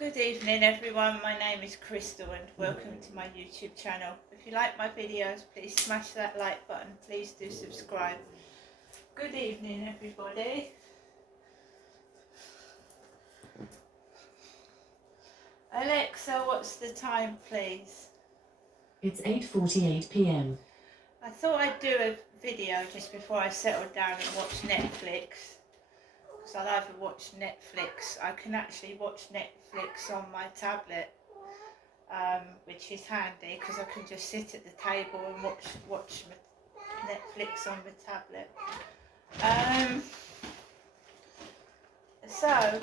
Good evening everyone, my name is Crystal and welcome to my YouTube channel. If you like my videos, please smash that like button, please do subscribe. Good evening everybody. Alexa, what's the time please? It's 8:48 p.m. I thought I'd do a video just before I settle down and watch Netflix. Because I either watch Netflix, I can actually watch Netflix on my tablet, which is handy because I can just sit at the table and watch Netflix on the tablet. So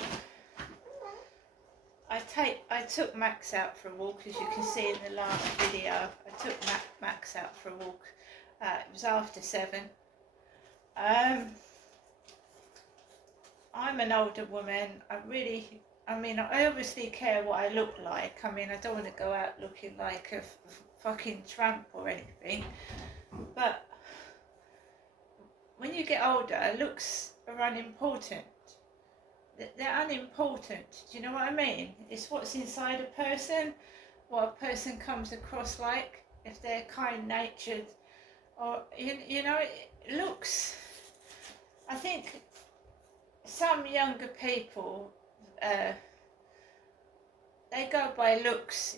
I took Max out for a walk, as you can see in the last video. I took Max out for a walk. It was after 7. I'm an older woman. I obviously care what I look like. I don't want to go out looking like a fucking tramp or anything. But when you get older, looks are unimportant. They're unimportant. Do you know what I mean? It's what's inside a person, what a person comes across like, if they're kind-natured, or looks. I think some younger people, they go by looks,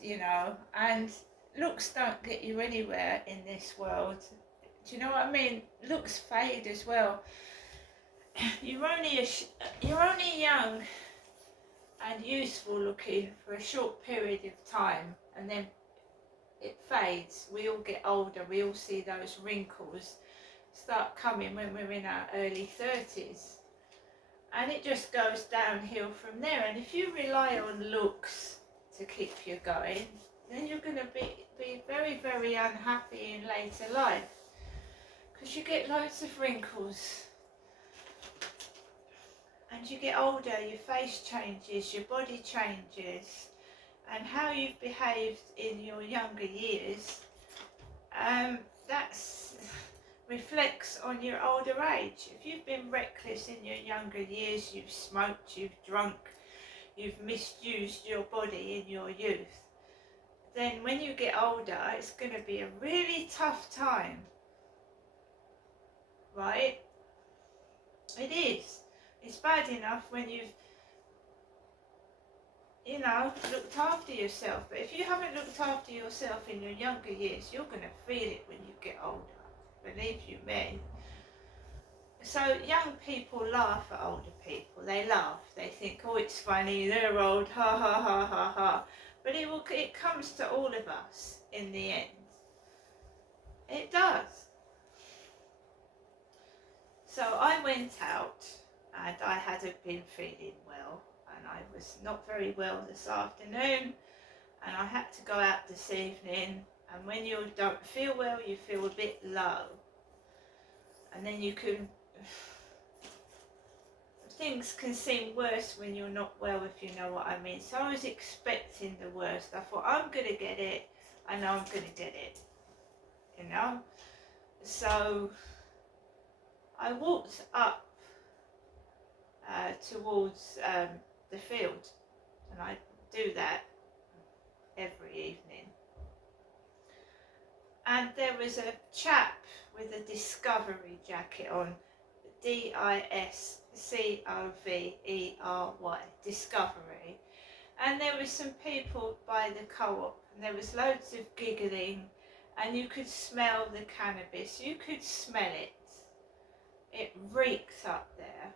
and looks don't get you anywhere in this world. Do you know what I mean? Looks fade as well. You're only young and useful looking for a short period of time, and then it fades. We all get older, we all see those wrinkles start coming when we're in our early 30s, and it just goes downhill from there. And if you rely on looks to keep you going, then you're going to be very, very unhappy in later life, because you get loads of wrinkles. And you get older, your face changes, your body changes, and how you've behaved in your younger years, that reflects on your older age. If you've been reckless in your younger years, you've smoked, you've drunk, you've misused your body in your youth, then when you get older, it's going to be a really tough time, right? It is. It's bad enough when you've, looked after yourself. But if you haven't looked after yourself in your younger years, you're going to feel it when you get older. Believe you me. So young people laugh at older people. They laugh. They think, oh, it's funny, they're old, ha ha ha ha ha. But it comes to all of us in the end. It does. So I went out, and I hadn't been feeling well, and I was not very well this afternoon, and I had to go out this evening. And when you don't feel well, you feel a bit low, and then things can seem worse when you're not well, if you know what I mean. So I was expecting the worst. I thought, I'm going to get it, I know I'm going to get it, So I walked up towards the field, and I do that every evening. And there was a chap with a Discovery jacket on, Discovery, Discovery. And there were some people by the co-op, and there was loads of giggling, and you could smell the cannabis, you could smell it. It reeked up there,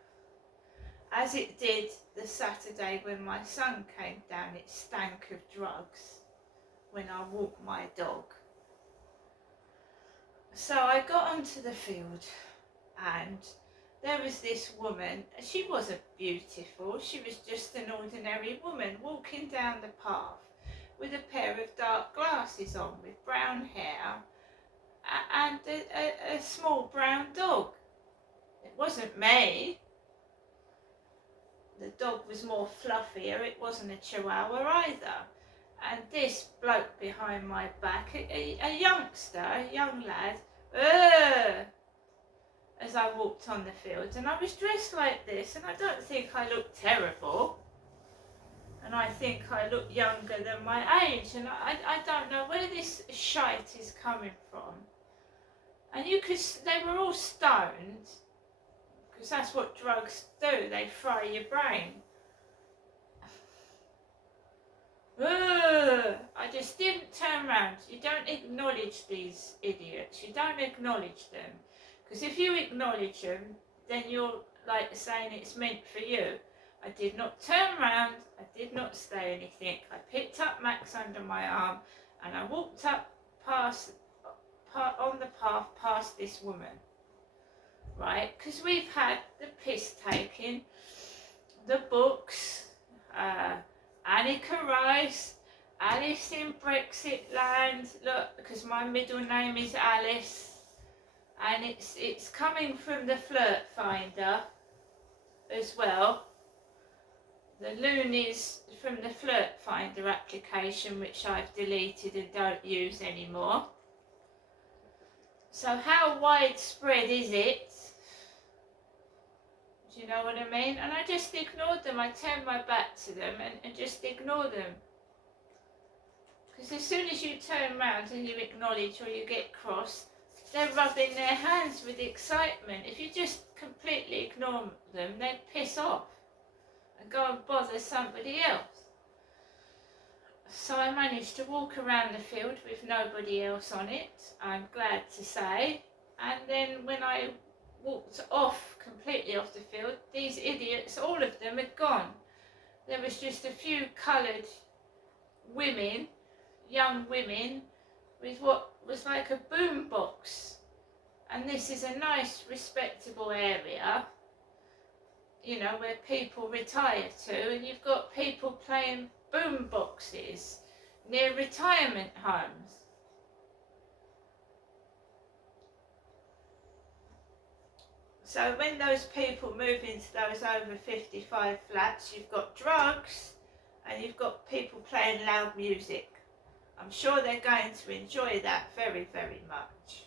as it did the Saturday when my son came down. It stank of drugs when I walked my dog. So I got onto the field, and there was this woman. She wasn't beautiful, she was just an ordinary woman walking down the path with a pair of dark glasses on, with brown hair, and a small brown dog. It wasn't me. The dog was more fluffier. It wasn't a Chihuahua either. And this bloke behind my back, a youngster, a young lad, as I walked on the field. And I was dressed like this, and I don't think I looked terrible. And and I think I look younger than my age, and I don't know where this shite is coming from. And they were all stoned, because that's what drugs do, they fry your brain. Ugh, I just didn't turn around. You don't acknowledge these idiots, you don't acknowledge them, because if you acknowledge them, then you're like saying it's meant for you. I did not turn around, I did not say anything. I picked up Max under my arm and I walked up on the path past this woman, right? Because we've had the piss taking, the books, Annika Rice, Alice in Brexit Land. Look, because my middle name is Alice, and it's coming from the Flirt Finder as well. The loonies from the Flirt Finder application, which I've deleted and don't use anymore. So how widespread is it? Do you know what I mean? And I just ignored them. I turned my back to them and just ignore them. Because as soon as you turn around and you acknowledge or you get cross, they're rubbing their hands with excitement. If you just completely ignore them, they piss off and go and bother somebody else. So I managed to walk around the field with nobody else on it, I'm glad to say. And then when I walked completely off the field, these idiots, all of them had gone. There was just a few coloured women, young women, with what was like a boom box. And this is a nice, respectable area, you know, where people retire to, and you've got people playing boom boxes near retirement homes. So when those people move into those over 55 flats, you've got drugs and you've got people playing loud music. I'm sure they're going to enjoy that very, very much.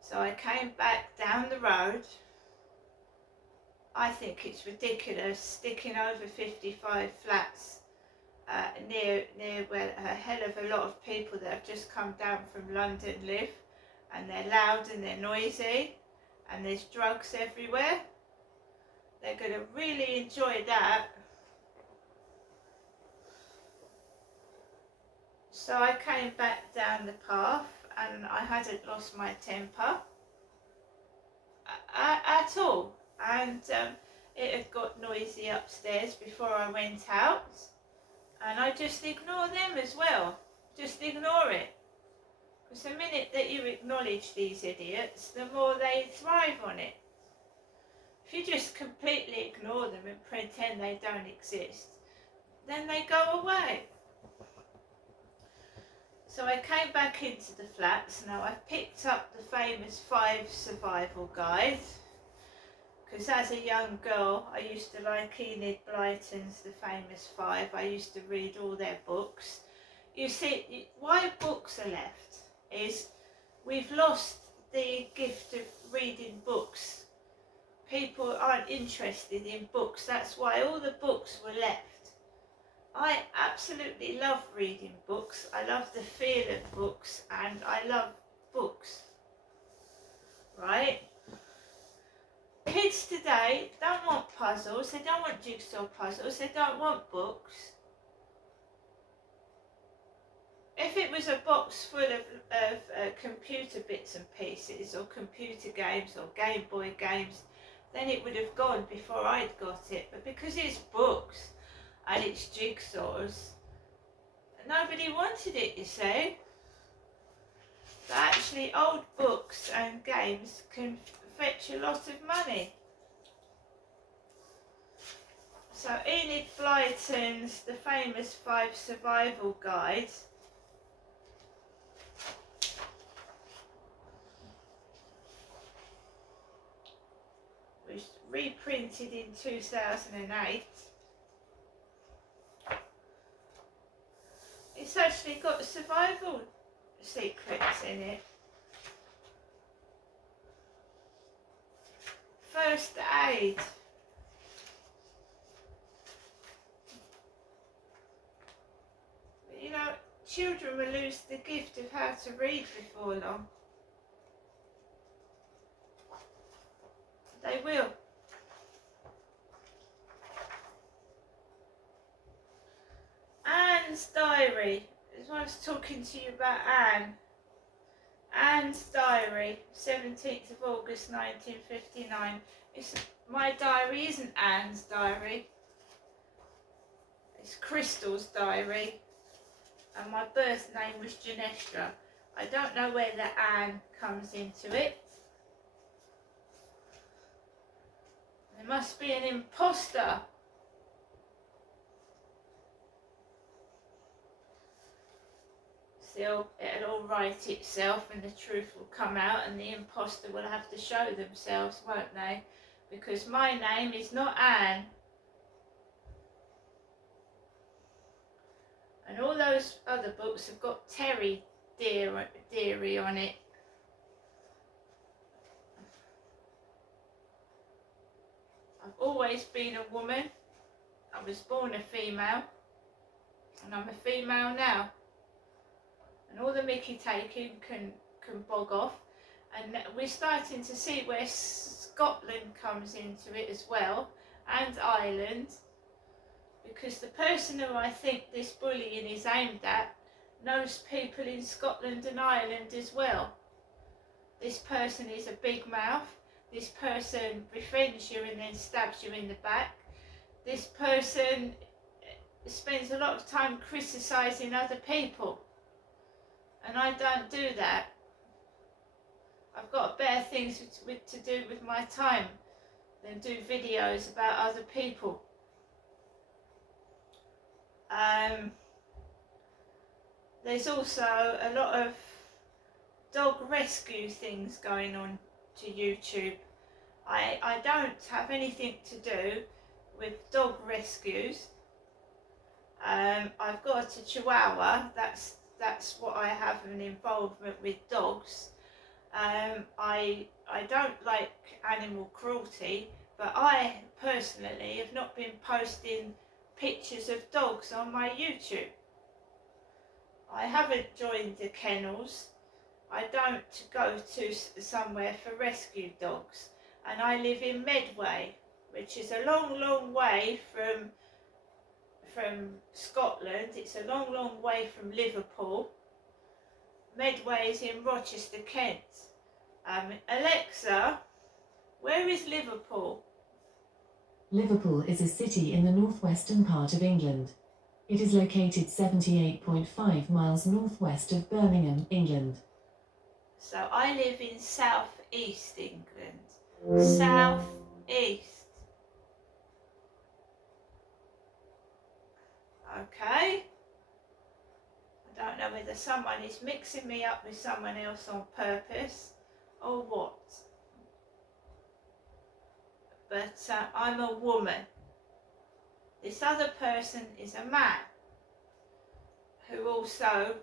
So I came back down the road. I think it's ridiculous sticking over 55 flats near where a hell of a lot of people that have just come down from London live, and they're loud and they're noisy and there's drugs everywhere. They're going to really enjoy that. So I came back down the path and I hadn't lost my temper at all. And it had got noisy upstairs before I went out, and I just ignore them as well. Just ignore it. Because the minute that you acknowledge these idiots, the more they thrive on it. If you just completely ignore them and pretend they don't exist, then they go away. So I came back into the flats. Now I've picked up the famous 5 survival guide. Because as a young girl, I used to like Enid Blyton's The Famous 5. I used to read all their books. You see, why books are left is we've lost the gift of reading books. People aren't interested in books. That's why all the books were left. I absolutely love reading books. I love the feel of books, and I love books. Right? Kids today don't want puzzles, they don't want jigsaw puzzles, they don't want books. If it was a box full of computer bits and pieces, or computer games, or Game Boy games, then it would have gone before I'd got it. But because it's books and it's jigsaws, nobody wanted it, you see. But actually old books and games can fetch a lot of money. So Enid Blyton's The Famous 5 Survival Guide was reprinted in 2008. It's actually got survival secrets in it. First aid. children will lose the gift of how to read before long. They will. Anne's diary. As I was talking to you about Anne. Anne's diary, 17th of August 1959. My diary isn't Anne's diary. It's Crystal's diary. And my birth name was Janestra. I don't know where the Anne comes into it. There must be an imposter. Still, it'll all right itself and the truth will come out and the imposter will have to show themselves, won't they? Because my name is not Anne. And all those other books have got Terry Deary on it. I've always been a woman. I was born a female. And I'm a female now. And all the mickey taking can bog off. And we're starting to see where Scotland comes into it as well. And Ireland. Because the person who I think this bullying is aimed at knows people in Scotland and Ireland as well. This person is a big mouth. This person befriends you and then stabs you in the back. This person spends a lot of time criticising other people. And I don't do that. I've got better things to do with my time than do videos about other people. There's also a lot of dog rescue things going on to YouTube. I don't have anything to do with dog rescues. I've got a Chihuahua. That's what I have an involvement with dogs. I don't like animal cruelty, but I personally have not been posting pictures of dogs on my YouTube. I haven't joined the kennels. I don't go to somewhere for rescue dogs. And I live in Medway, which is a long way from Scotland. It's a long way from Liverpool. Medway is in Rochester, Kent. Alexa, where is Liverpool? Liverpool is a city in the northwestern part of England. It is located 78.5 miles northwest of Birmingham, England. So I live in South East England. South East. Okay. I don't know whether someone is mixing me up with someone else on purpose or what. But I'm a woman. This other person is a man who also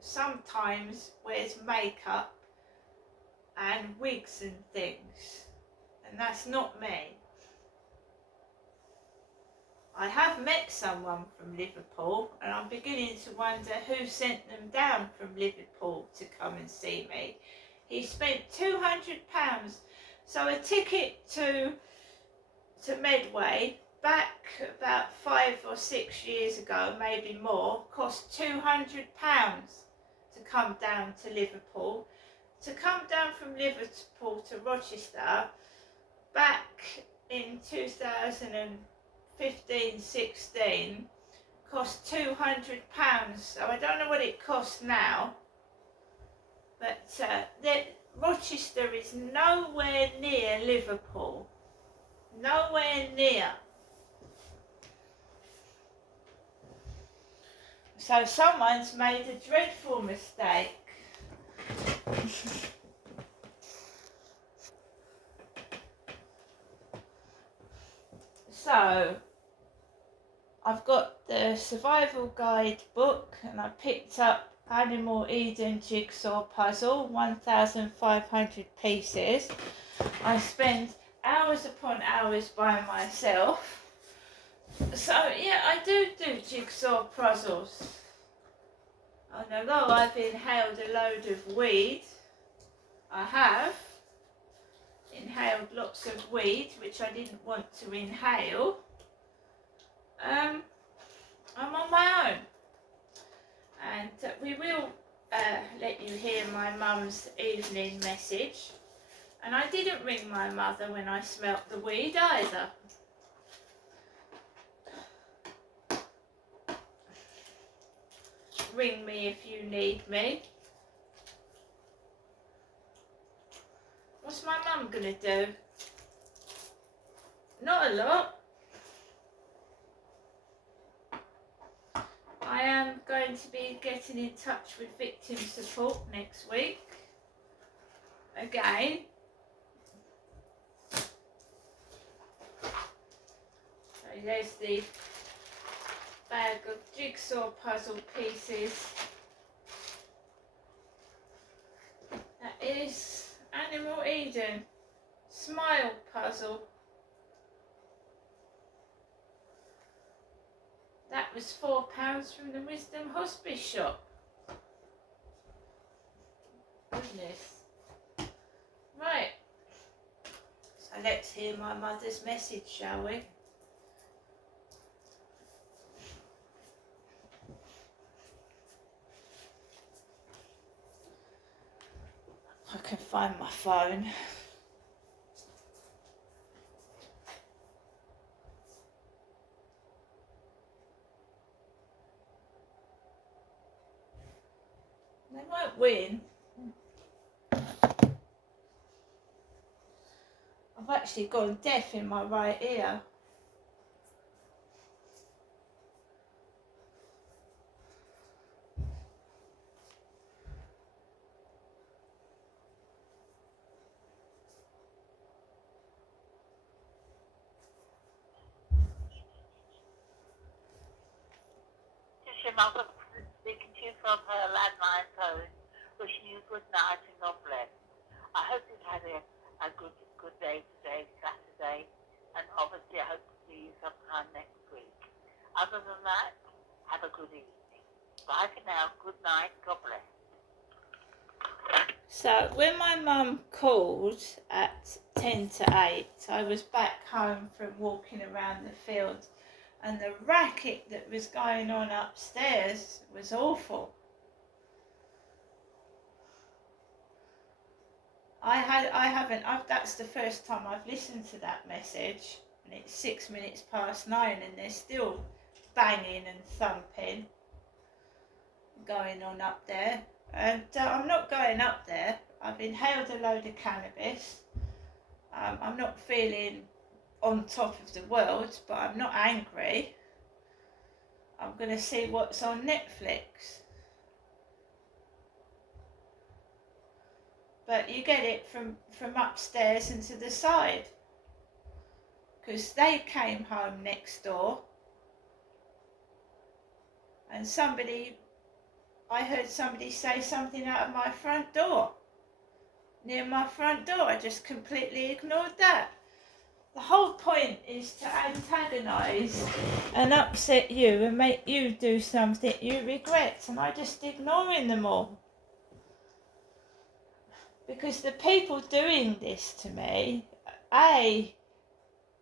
sometimes wears makeup and wigs and things, and that's not me. I have met someone from Liverpool and I'm beginning to wonder who sent them down from Liverpool to come and see me. He spent £200, so a ticket to Medway back about 5 or 6 years ago, maybe more, cost £200 to come down to Liverpool. To come down from Liverpool to Rochester back in 2015-16 cost £200. So I don't know what it costs now, but Rochester is nowhere near Liverpool. Nowhere near. So someone's made a dreadful mistake. So I've got the survival guide book and I picked up Animal Eden jigsaw puzzle, 1,500 pieces. I spend hours upon hours by myself. So yeah, I do jigsaw puzzles. And although I've inhaled a load of weed, I have inhaled lots of weed which I didn't want to inhale, I'm on my own. And we will let you hear my mum's evening message. And I didn't ring my mother when I smelt the weed either. Ring me if you need me. What's my mum gonna do? Not a lot. I am going to be getting in touch with victim support next week. Again. So there's the bag of jigsaw puzzle pieces. That is Animal Eden Smile Puzzle. That was £4 from the Wisdom Hospice shop. Goodness. Right. So let's hear my mother's message, shall we? I can find my phone. They won't win. I've actually gone deaf in my right ear. Your mother speaking to you from her landline phone, wishing you good night and God bless. I hope you've had a good day today, Saturday, and obviously I hope to see you sometime next week. Other than that, have a good evening. Bye for now. Good night. God bless. So when my mum called at 10 to 8, I was back home from walking around the field, and the racket that was going on upstairs was awful. That's the first time I've listened to that message, and it's 6 minutes past 9 and there's still banging and thumping going on up there. And I'm not going up there. I've inhaled a load of cannabis. I'm not feeling on top of the world, but I'm not angry. I'm going to see what's on Netflix. But you get it from upstairs and to the side. Because they came home next door. And I heard somebody say something out of my front door. Near my front door. I just completely ignored that. The whole point is to antagonise and upset you and make you do something you regret. And I'm just ignoring them all. Because the people doing this to me, A,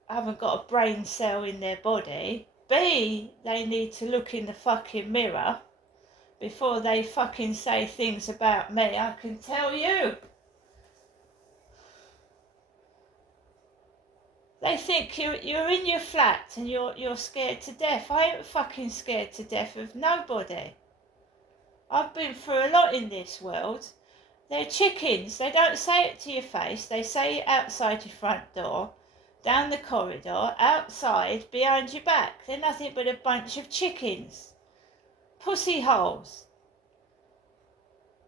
haven't got a brain cell in their body. B, they need to look in the fucking mirror before they fucking say things about me. I can tell you. They think you're in your flat and you're scared to death. I ain't fucking scared to death of nobody. I've been through a lot in this world. They're chickens. They don't say it to your face. They say it outside your front door, down the corridor, outside, behind your back. They're nothing but a bunch of chickens. Pussy holes.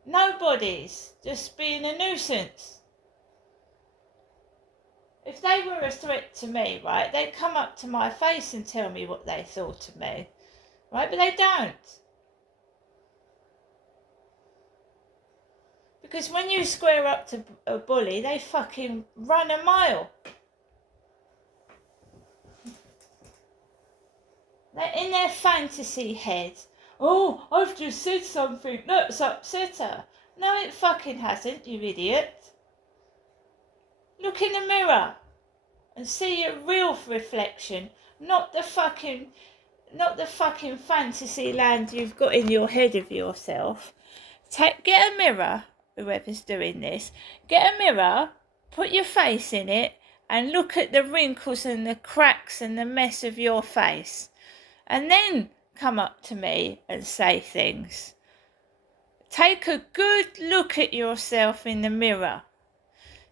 Nobodies. Just being a nuisance. If they were a threat to me, right, they'd come up to my face and tell me what they thought of me. Right, but they don't. Because when you square up to a bully, they fucking run a mile. In their fantasy head, Oh, I've just said something that's upset her. No, it fucking hasn't, you idiot. Look in the mirror and see your real reflection, not the fucking fantasy land you've got in your head of yourself. Get a mirror, whoever's doing this, get a mirror, put your face in it, and look at the wrinkles and the cracks and the mess of your face. And then come up to me and say things. Take a good look at yourself in the mirror.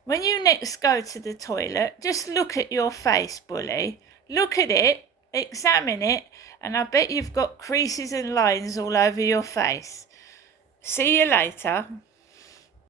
When you next go to the toilet, just look at your face, bully. Look at it, examine it, and I bet you've got creases and lines all over your face. See you later.